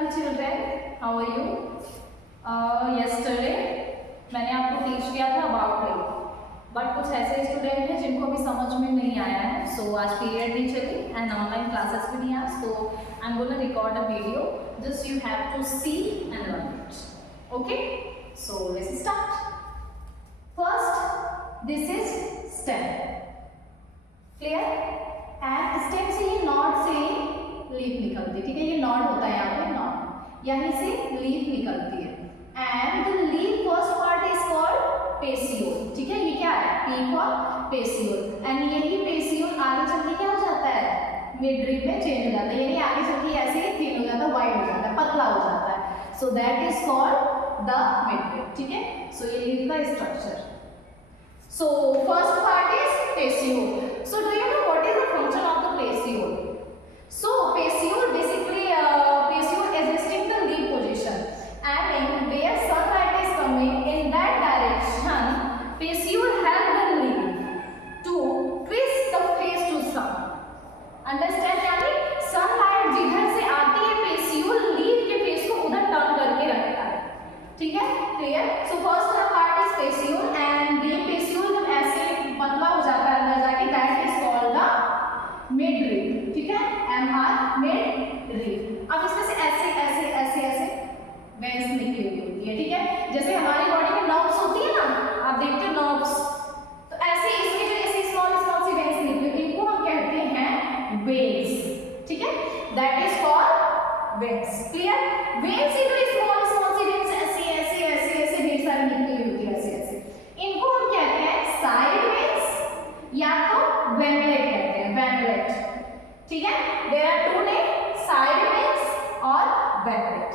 little children, how are you? Yesterday मैंने आपको teach किया था अबाउट लीव, बट कुछ ऐसे स्टूडेंट हैं जिनको अभी समझ में नहीं आया है. सो आज पीरियड नहीं चली एंड ऑनलाइन क्लासेस भी नहीं आज, so I am gonna record a video, just you have to see and learn it. Okay, so let's start. First this is stem. Clear? And stem से ये नॉट से leaf निकलती है. ठीक है, ये नॉट होता है यहाँ पे, नॉट यहीं से लीफ निकलती है. And the leaf first part is called petiole. ठीक है, ये क्या है? P for पेसियोल. एंड यही पेसियोल आगे चल के क्या हो जाता है? मिड ड्रिप में चेंज हो जाता है, यानी आगे चल के ऐसे ही थिन हो जाता है, वाइड हो जाता है, पतला हो जाता है. So that is called the midrib. ठीक है, सो ये लीफ का structure. So first part is petiole. So do you know what is the function of the petiole? So petiole basically petiole adjusting the leaf position, and where sunlight is coming in that direction, petiole help the leaf to twist the face to sun. Understand? यानी sunlight जिधर से आती है petiole leaf के face को उधर turn करके रखता है. ठीक है, clear? So first part is petiole, and ये petiole जब ऐसे पतला हो जाता है अंदर जाके, that is called the mid rib. ठीक है, MR mid rib. अब इसमें से ऐसे ऐसे ऐसे ऐसे वेंस निकली हुई होती है. ठीक है, जैसे हमारी बॉडी में नर्व्स होती है ना, आप देखते हो नर्व्स, तो ऐसे इसमें जो ऐसे स्मॉल स्मॉल सी वेंस निकली हुई, इनको हम कहते हैं वेन्स. ठीक है, that is called veins. Clear? veins से जो स्मॉल स्मॉल सी वेंस ऐसे ऐसे ऐसे ऐसे ढेर सारी निकली हुई होती है, ऐसे ऐसे, इनको हम कहते हैं साइड वेंस या तो वेनलेट कहते हैं, वेनलेट. ठीक है, there are two name, side veins और veinlet.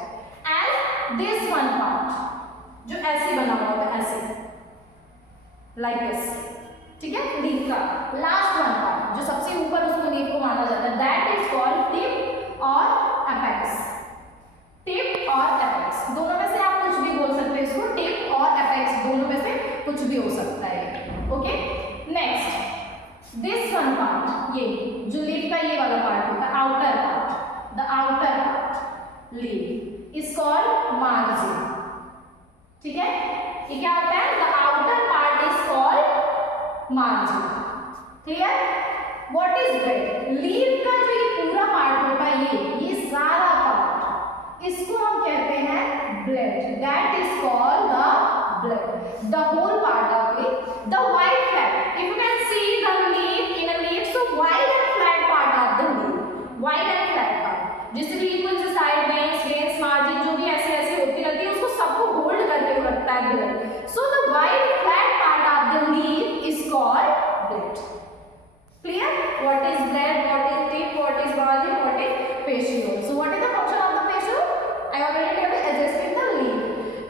And this one part जो ऐसे बना हुआ होता है, ऐसे लाइक दिस. ठीक है, लीफ का लास्ट वन पार्ट जो सबसे ऊपर, उसको लीफ को माना जाता है, दैट इज कॉल्ड टिप और एपेक्स. टिप और एपेक्स दोनों में से आप कुछ भी बोल सकते हैं इसको. टिप और एपेक्स दोनों में से कुछ भी हो सकता है. Okay, next this one part, ये जो लीफ का ये वाला पार्ट होता है, outer part, the outer part leaf is called margin. ठीक है, ये क्या होता है? The outer part is called margin. Clear? What is blade? Leaf का जो ये पूरा पार्ट होता है, ये सारा पार्ट, इसको हम कहते हैं blade. That is called the blade. The whole part of it, the wide flat. If you can see the leaf in a leaf, so wide and flat part of the leaf, wide and flat part. जिस leaf में जो side veins, veins, margin जो भी ऐसे ऐसे होती रहती है, उसको सबको होल्ड करके रखता है blade. So the wide flat part of the leaf is called blade. Clear? What is blade? What is tip? What is margin? What is petiole? So what is the function of the petiole? I already told you, adjusting the leaf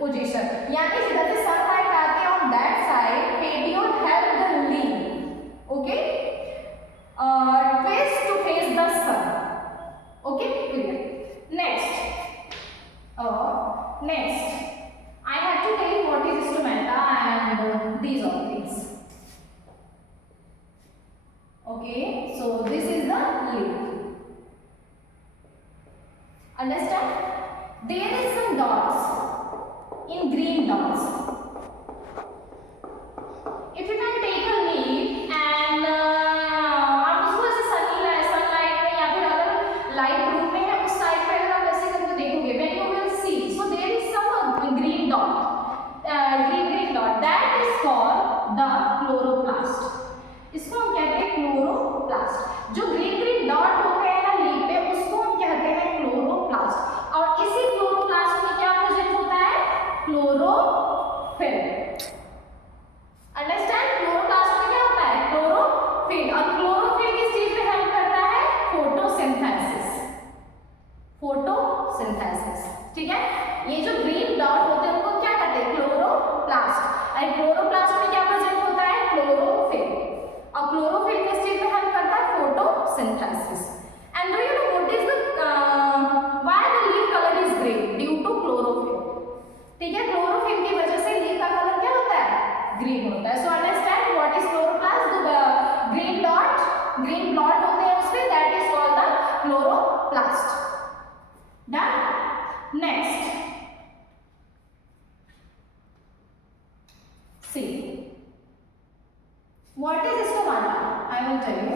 position. यानी जिधर से sunlight आती है on that side, petiole help the leaf, okay, twist to face the sun. Okay, clear? Next, I have to tell you what is stomata and these all things. Okay, so this is the leaf. Understand? There is some dots in green dots. If you can take a leaf and आप उसको ऐसे sunlight में या फिर अगर light room में है उस साइड पे अगर आप ऐसे करके देखोगे, when you will see, so there is some green dot, green dot, that is called the chloroplast. इसको हम कहते हैं क्लोरोप्लास्ट. जो ग्रीन डॉट होते हैं ना लीफ पे, उसको हम कहते हैं क्लोरोप्लास्ट. और इसी क्लोरोप्लास्ट में क्या प्रेजेंट होता है? क्लोरोफिल. अंडरस्टैंड? क्लोरोप्लास्ट में क्या होता है? क्लोरोफिल. और क्लोरोफिल किस चीज में हेल्प करता है? फोटोसिंथेसिस. फोटोसिंथेसिस. ठीक है, ये जो ग्रीन डॉट होते हैं उनको क्या कहते हैं? क्लोरोप्लास्ट. और क्लोरोप्लास्ट में क्या प्रेजेंट होता है? क्लोरोफिल. और क्लोरोफिल किस चीज में हेल्प करता है? Photosynthesis. And do you know what is the why the leaf colour is green? Due to chlorophyll. ठीक है, क्लोरोफिल की वजह से लीफ का कलर क्या होता है? ग्रीन होता है. So understand what is chloroplast? The green dot होते हैं उसमें, that is called the chloroplast. Done? Next see what is stomata, I will tell you.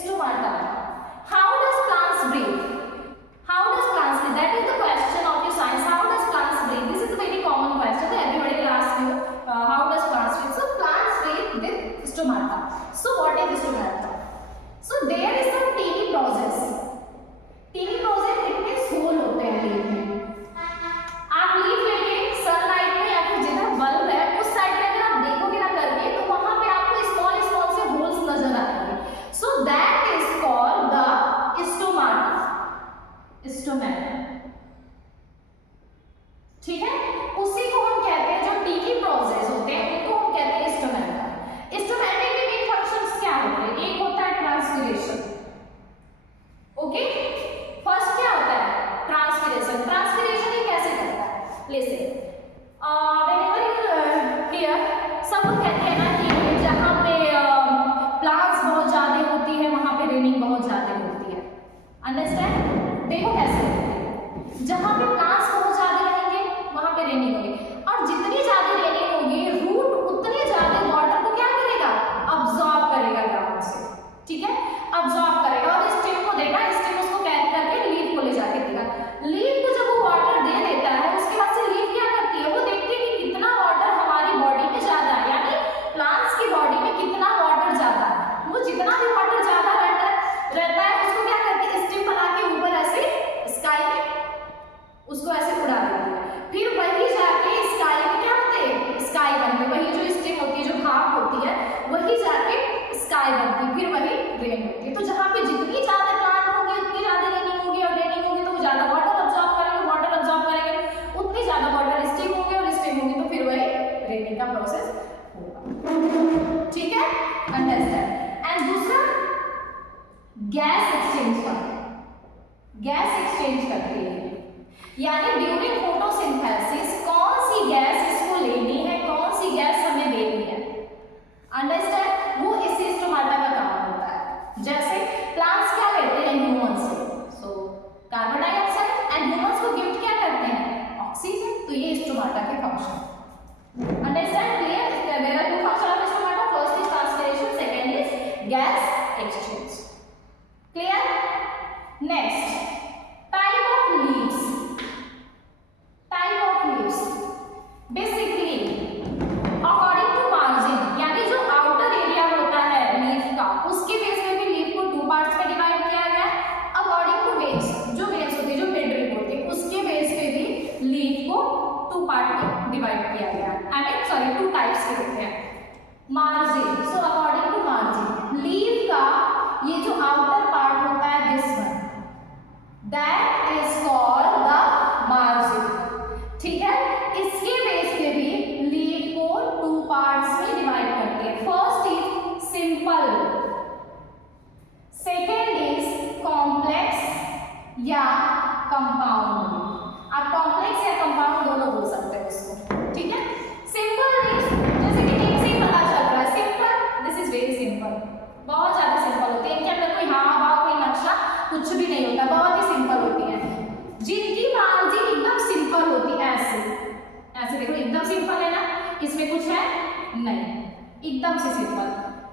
Stomata. How does plants breathe? How does plants breathe? That is the question of your science. How does plants breathe? This is a very common question that everybody will ask you. How does plants breathe? So plants breathe with stomata. So what is stomata? So there is some teeny process. Teeny process इतने whole होते हैं leaf में. आप leaf लेके sunlight में या फिर जिधर बल्ब है उस साइड में अगर आप देखोगे ना करके तो वहां पे आपको स्मॉल स्मॉल से होल्स नजर आएंगे. So that is called the stomata. Stomata. ठीक है, उसी को हम कहते हैं, जो टीकी प्रोसेस होते हैं उनको हम कहते हैं स्टोमाटा. स्टोमेटा के मेन फंक्शंस क्या होते हैं? एक होता है ट्रांसपिरेशन. ओके, फर्स्ट क्या होता है? ट्रांसपिरेशन. ट्रांसपिरेशन ये कैसे करता है? लिसन, whenever you hear, सब लोग कहते हैं ना कि जहाँ पे प्लांट्स बहुत ज्यादा होती है वहां पे रेनिंग बहुत ज्यादा होती है. अंडरस्टैंड? देखो कैसे होती है. जहां पे प्लांट्स बहुत ज्यादा रहेंगे वहां पे रेनिंग होगी, और जितनी ज्यादा रेनिंग होगी रूट उतने ज्यादा वाटर को क्या करेगा? अब्सॉर्ब करेगा ग्राउंड से. ठीक है, अब्सॉर्ब करेगा और स्टेम को देगा. स्टेम उसको कैरी करके लीफ को ले जाके देगा. लीफ को जब वो वाटर दे देता है उसके बाद से लीफ क्या करती है? वो देखती है कि कितना वाटर हमारी बॉडी में ज्यादा है, यानी प्लांट्स की बॉडी में कितना वाटर ज्यादा है. वो जितना भी वाटर ज्यादा रहता है उसको क्या करती है? स्टिम बना के ऊपर ऐसे स्काई में उसको ऐसे उड़ा देती है. फिर वही जाके स्काई में क्या होते हैं? स्काई बनते हैं. वही जो स्टिम होती है, जो भाप होती है, वही जाके स्काई बनती है. फिर वही रेन होती है. तो जहाँ पे जितनी ज्यादा प्लांट होंगे उतनी ज्यादा रेनिंग होगी, और रेनिंग होगी तो ज्यादा वाटर अब्सॉर्ब करेंगे. वाटर अब्सॉर्ब करेंगे उतनी ज्यादा वाटर स्टिम होंगे, और स्टिम होगी तो फिर वही रेनिंग का प्रोसेस होगा. ठीक है, अंडरस्टैंड. एंड दूसरा गैस एक्सचेंज का, गैस एक्सचेंज करती है, यानी ड्यूरिंग फोटोसिंथेसिस कौन सी गैस इसको लेनी है, कौन सी गैस हमें देनी है. अंडरस्टैंड? वो इससे स्टोमाटा का काम होता है. जैसे प्लांट्स क्या लेते हैं ह्यूमन से? So carbon dioxide, and humans को गिफ्ट क्या करते हैं? ऑक्सीजन. तो ये स्टोमाटा के function. Understand? Clear? There are two function of stomata. First is transpiration, second is gas exchange. Clear? Next, type of leaves. Type of leaves. Basically, according to margin, यानी जो outer area होता है leaf का, उसके base पे भी leaf को 2 parts में डिवाइड किया गया है. According to veins, जो veins होती है, जो midrib होती है, उसके बेस पे भी leaf को 2 part में डिवाइड किया गया है. I mean, sorry, 2 types के होते हैं. Margin. So according to margin, leaf का ये जो आउटर पार्ट होता है, this one, that is called the margin. ठीक है, इसके बेस पे भी लीफ को 2 पार्ट्स में डिवाइड करते हैं. First is simple, second is complex या कंपाउंड. आप कॉम्प्लेक्स या कंपाउंड दोनों बोल सकते हैं उसको. ठीक है, सिंपल इज, जैसे कि नेम से ही पता चल रहा है, simple. This is very simple. बहुत ज्यादा सिंपल होती है. इनके अंदर कोई हाव भाव, कोई नक्शा, कुछ भी नहीं होता. बहुत ही सिंपल होती है. जिनकी मार्जिन एकदम सिंपल होती है, ऐसे देखो, एकदम सिंपल है ना, इसमें कुछ है नहीं, एकदम से सिंपल.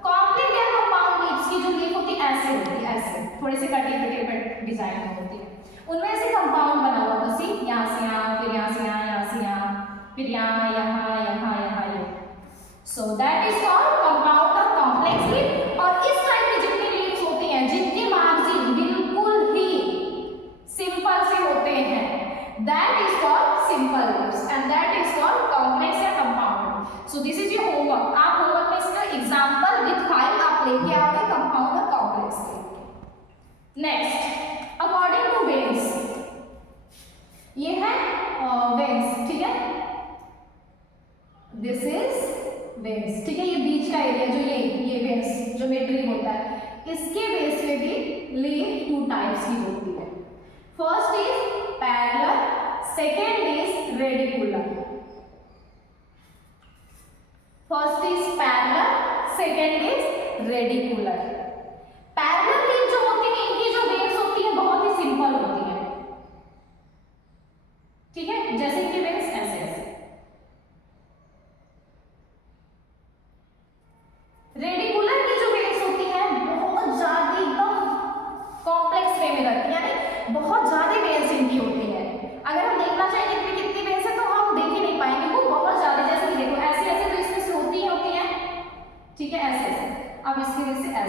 कॉम्प्लेक्स या कंपाउंड लीव्स की जो लीफ होती है ऐसे होती है, ऐसे थोड़े से कटे कटे डिजाइन में होती है. उनमें से कंपाउंड बना हुआ होता है. सी, यहाँ से यहाँ, फिर यहाँ से यहाँ, यहाँ से यहाँ, फिर यहाँ, यहाँ, यहाँ, यहाँ, ये. सो दैट इज कॉल्ड कंपाउंड और कॉम्प्लेक्स लीफ. और इस टाइप की जितनी लीव्स होती हैं जिनके मार्जिन बिल्कुल ही सिंपल से होते हैं, that is called simple leaves, and that is called complex या compound. So this is your homework. आप होमवर्क में इसका एग्जांपल विद 5 आप लेके आओगे कंपाउंड और कॉम्प्लेक्स के. नेक्स्ट, अकॉर्डिंग टू वेन्स, ये है वेन्स. ठीक है, दिस इज वेन्स. ठीक है, ये बीच का एरिया जो ये वेन्स जो मिडरिब होता है, इसके बेस पे भी लीफ 2 टाइप्स की होती है. First is parallel, second is radicular. First is parallel, second is radicular. Parallel leaf जो होती है, इनकी जो वेव्स होती है बहुत ही सिंपल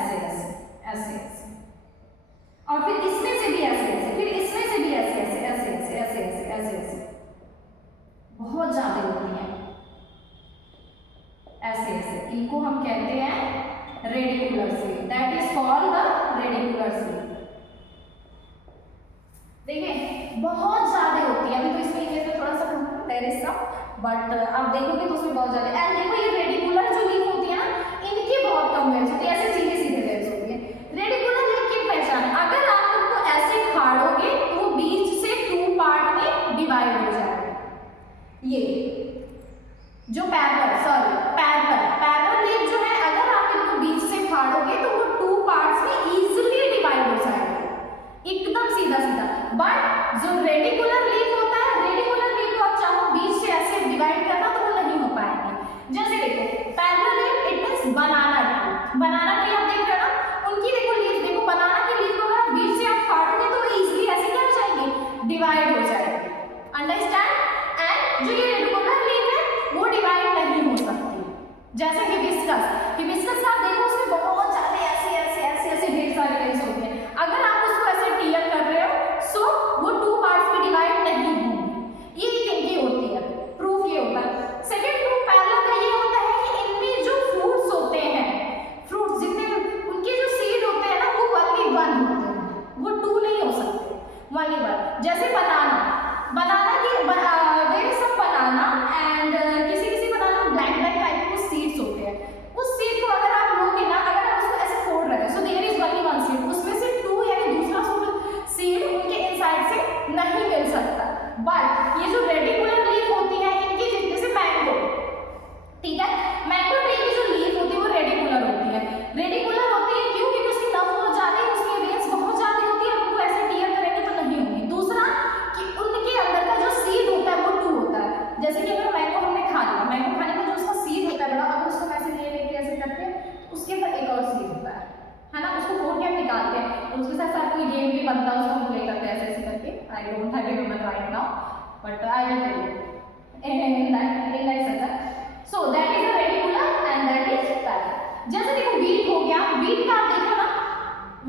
ऐसे ऐसे ऐसे ऐसे, और फिर इसमें से भी ऐसे ऐसे, फिर इसमें से भी ऐसे ऐसे ऐसे ऐसे ऐसे ऐसे ऐसे ऐसे, बहुत ज्यादा होती हैं ऐसे ऐसे। इनको हम कहते हैं radicular sleep, that is called the radicular sleep. देखिए बहुत ज्यादा होती है, अभी तो इसमें इमेज में थोड़ा सा देयर इज सम, बट आप देखोगे तो उसमें बहुत ज्यादा। एंड देखो ये रेडिकुलर जो लीफ होती है ना, इनकी बहुत कम वेव्स होती है, ऐसे सीधे सीधे वेव्स होती है। रेडिकुलर लीफ की पहचान, अगर आप उनको ऐसे फाड़ोगे तो वो बीच से 2 पार्ट में डिवाइड हो जाएगा। ये जो पैरेलल लीफ जो है, अगर आप इनको बीच से फाड़ोगे तो वो 2 पार्ट्स में इजीली डिवाइड हो जाएगा, एकदम सीधा सीधा। बट जो रेडिकुलर लीफ होता है, रेडिकुलर लीफ को आप चाहो बीच से ऐसे डिवाइड करना तो वो नहीं हो पाएंगे। जैसे देखो parallel leaf, it means banana tree, banana tree आप देख रहे हो ना, उनकी देखो लीफ, देखो बनाना की लीफ को अगर आप बीच से आप काटोगे तो इजीली ऐसे क्या हो जाएंगे, डिवाइड हो जाएंगे। अंडरस्टैंड? एंड जो ये रेडिकुलर लीफ है वो डिवाइड नहीं हो सकती। जैसे हिबिस्कस, हिबिस्कस आप देखो उसमें बहुत ज्यादा ऐसे ऐसे ऐसे ऐसे ढेर सारे लीव्स होते हैं, अगर आप उसको ऐसे टीयर कर रहे हो सो वो 2 पार्ट्स में डिवाइड नहीं होंगे। ये थिंकिंग होती है, प्रूफ ये होता है। सेकंड प्रूफ पैरेलल का ये होता है कि इनमें जो फ्रूट्स होते हैं, फ्रूट्स जितने उनके जो सीड होते हैं ना, वो ओनली 1 होते हैं, वो 2 नहीं हो सकते, ओनली 1। जैसे बनाना, बनाना की there is some banana and किसी किसी बनाना में ब्लैक ब्लैक टाइप के सीड्स होते हैं। उस सीड को अगर आप लोगे ना, अगर आप उसको ऐसे फोड़ रहे हो, so there is only 1 seed, उसमें से 2 यानी दूसरा सीड उनके इनसाइड से नहीं मिल सकता। बट ये जो रेडिकुलर लीफ होती है इनकी, जैसे मैंगो, ठीक है, मैंगो ट्री की जो लीफ होती है वो रेडिकुलर होती है। रेडिकुलर होती है क्यों? क्योंकि उसकी नव बहुत ज्यादा है, उसकी वेव्स बहुत ज्यादा होती है, उनको ऐसे टीयर करेंगे तो नहीं होगी। दूसरा कि उनके अंदर का जो सीड होता है वो 2 होता है। जैसे कि अगर मैंगो हमने खा लिया, मैंगो खाने का जो उसका सीड होता है बड़ा, अगर उसको ऐसे लेके ऐसे करते हैं तो उसके अंदर एक और सीड होता है ना, उसको फोड़ के हम निकालते हैं, और उसके साथ साथ कोई गेम भी बनता है, उसको हम प्ले करते हैं ऐसे ऐसे करके। I don't have remember right now, but I will tell you in that sense. So that is a reticular and that is parallel. जैसे देखो वीट हो गया, वीट का आप देखो ना,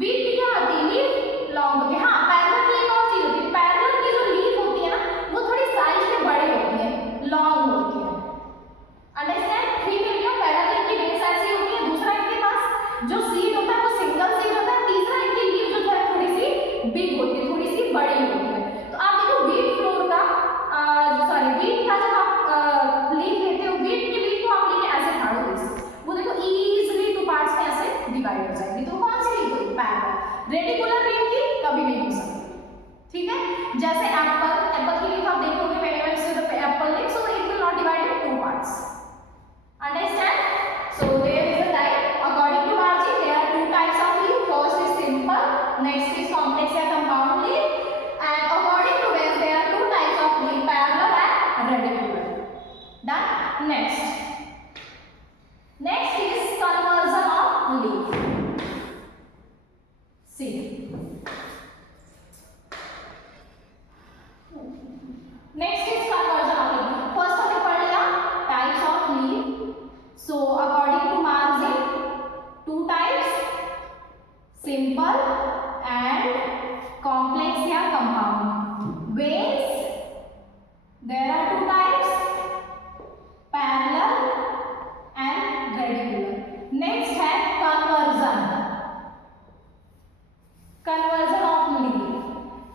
वीट की क्या होती है, लीफ लॉन्ग होती है। हाँ, पैरेलल की एक और चीज होती है, पैरेलल की जो लीफ होती है ना, वो थोड़ी साइज में बड़ी होती है, लॉन्ग होती है। अंडरस्टैंड? ठीक है क्या? पैरेलल की बेस ऐसी होती है, दूसरा इनके पास जो सीड होता है वो सिंगल सीड होता है, तीसरा इनकी लीफ जो है थोड़ी सी बिग होती है, थोड़ी सी बड़ी होती है। तो आप देखो वीट फ्लोर का वीट का जब आप लीफ लेते हो, वीट की लीफ को आप लेके ऐसे फाड़ोगे, वो देखो इजीली 2 पार्ट्स में ऐसे डिवाइड हो जाएगी। तो कौन सी लीफ हुई? पैरेलल। रेडिकुलर लीफ की कभी नहीं हो सकती, ठीक है। जैसे एप्पल, एप्पल की लीफ आप देखोगे, whenever you see the Apple leaf, so it will not divide in 2 parts. Understand? So there is a type. According to Marji, there are 2 types of leaf. First is simple, next is complex or compound leaf. And according to West, there are 2 types of leaf: parallel and radicular. Done. Next is conversion of leaf. See. Next is conversion of leaf. First हमने पढ़ लिया types of leaf. So according to Marji, 2 types: simple and complex या compound. Ways, there are 2 types: parallel and radicular. Next है conversion. Conversion of leaf.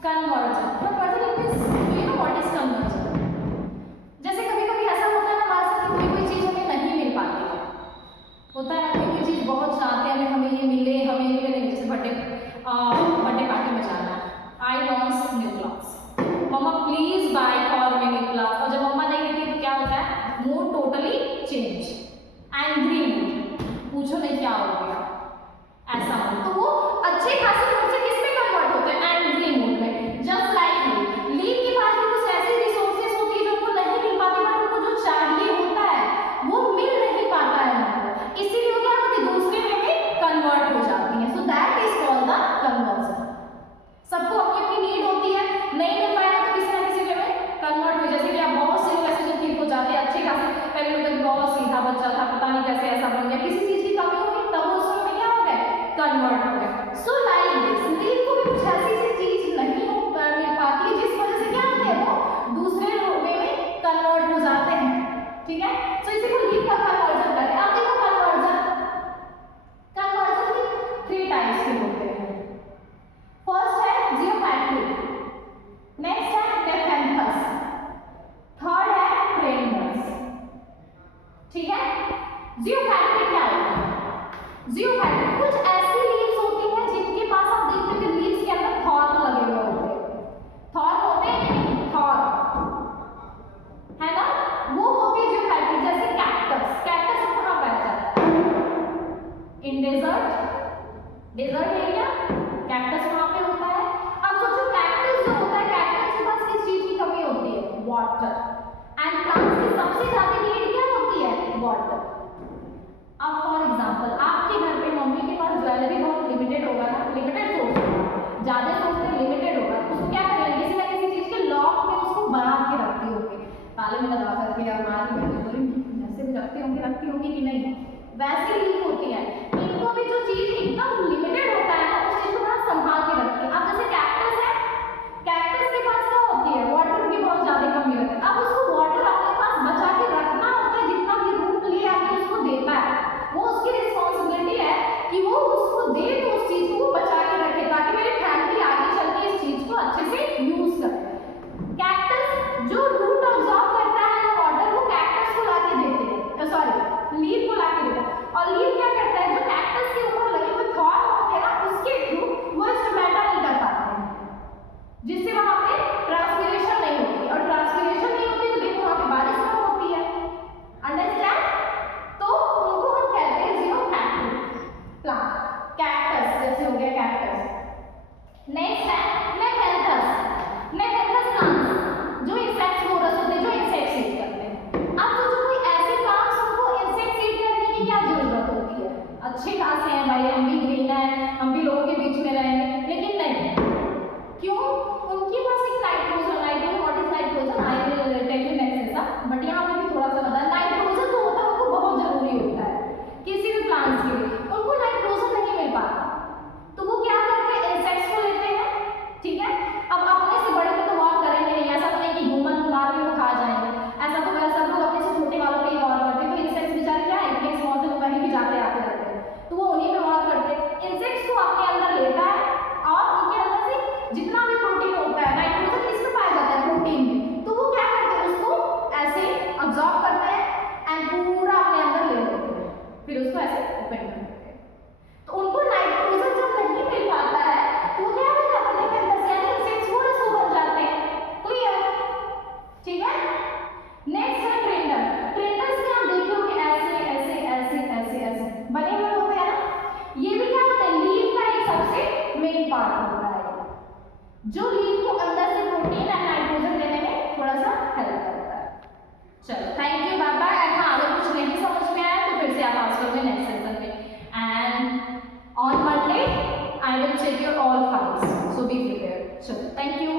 Conversion. You know what is conversion? जैसे कभी कभी ऐसा होता है ना हमारे साथ कि कोई चीज हमें नहीं मिल पाती है, होता है ना, कोई चीज बहुत चाहते हैं हमें ये मिले, हमें ये मिले। जैसे बर्थडे पार्टी में जाना है, आई वांट न्यू क्लॉथ्स, मम्मा please buy for me new clothes, और जब मम्मा डेजर्ट एरिया, कैक्टस वहां पे होता है। अब सोचो कैक्टस जो होता है, कैक्टस के पास किस चीज की कमी होती है? वाटर। एंड प्लांट्स की सबसे ज्यादा नीड क्या होती है? वाटर। अब फॉर एग्जांपल आपके घर पे मम्मी के पास ज्वेलरी बहुत लिमिटेड होगा ना, लिमिटेड सोर्स होगा, ज्यादा सोर्स में लिमिटेड होगा, तो उसको क्या करेंगे? किसी ना किसी चीज के लॉक में उसको बना के रखती होगी, ताले में लगा करके अलमारी में जैसे भी रखती होंगी कि नहीं? वैसे ही होती है। इनको भी जो चीज एकदम लिमिटेड होता है ना, उस चीज को बड़ा संभाल के रखती है। अब जैसे कैक्टस है, कैक्टस के पास क्या होती है? वाटर की बहुत ज्यादा कमी रहती है। अब उसको वाटर अपने पास बचा के रखना होता है, जितना भी रूट ले आके उसको देता है, वो उसकी रिस्पॉन्सिबिलिटी है कि वो उसको दे, तो उस चीज को बचा के रखे, ताकि मेरी फैमिली आगे चल के इस चीज को अच्छे से यूज करे। कैक्टस जो रूट ऑब्जॉर्ब करता है ना वाटर, वो कैक्टस को लाके देते हैं, सॉरी लीफ को लाके देता है। और लीफ क्या करता है? जो कैक्टस के ऊपर लगे हुए थॉर्न होते हैं ना, उसके थ्रू वो स्टोमेटा नहीं कर पाते हैं, जिससे वहां पे ट्रांसपिरेशन नहीं होती, और ट्रांसपिरेशन नहीं होती तो देखो वहां पे बारिश कम होती है। अंडरस्टैंड? तो उनको हम कहते हैं ज़ीरोफैक्टिक प्लांट। कैक्टस जैसे हो गया कैक्टस। नेक्स्ट है नेफेंथस। नेफेंथस प्लांट्स जो इंसेक्टिवोरस होते हैं, जो इंसेक्ट्स ईट करते हैं। अब सोचो कोई ऐसे प्लांट्स उनको इंसेक्ट्स ईट करने की क्या जरूरत होती है? अच्छे खासे हैं भाई, हम भी ग्रीन है, हम भी लोगों के बीच में रहेंगे, लेकिन नहीं। क्यों? उनके पास एक nitrogen, what is nitrogen? I will tell you next ऐसा, बट यहाँ पे भी थोड़ा सा बता। नाइट्रोजन जो होता है उनको बहुत जरूरी होता है किसी भी प्लांट्स के लिए। उनको नाइट्रोजन नहीं मिल पाता, तो वो क्या करते हैं? इंसेक्ट्स को लेते हैं, ठीक है? अब अपने से बड़े पे तो गौर करेंगे नहीं, ऐसा तो नहीं कि ह्यूमन मार के वो खा जाएंगे, ऐसा तो वैसा लोग अपने से छोटे वालों पे ही गौर करते हैं। तो इंसेक्ट्स बेचारे क्या है, इतने स्मॉल से कहीं भी जाते आते रहते हैं, तो वो उन्हीं पे गौर करते हैं। इंसेक्ट्स को अपने अंदर लेता है, और उनके अंदर से जितना भी प्रोटीन होता है, नाइट्रोजन किसमें पाया जाता है? प्रोटीन में। तो वो क्या करते हैं? उसको ऐसे अब्सॉर्ब करते हैं एंड पूरा अपने अंदर ले लेते हैं, फिर उसको ऐसे ओपन कर देते हैं। तो उनको नाइट्रोजन जब नहीं मिल पाता है तो क्या हो जाता है? कैक्टस यानी इंसेक्टिवोरस हो बन जाते हैं। क्लियर? ठीक है? नेक्स्ट है ट्रेंडर। ट्रेंडर्स में आप देखोगे ऐसे ऐसे ऐसे ऐसे ऐसे बने हुए होते हैं ना, ये भी क्या होता है? लीफ का एक सबसे मेन पार्ट होता है, जो लीफ को अंदर से प्रोटीन एंड नाइट्रोजन देने में थोड़ा सा हेल्प करता है। चलो thank you, bye bye. And हाँ, अगर कुछ नहीं समझ में आया तो फिर से आप आंसर करोगे नेक्स्ट सेशन में। And on Monday I will check your all files, so be prepared. चलो थैंक यू।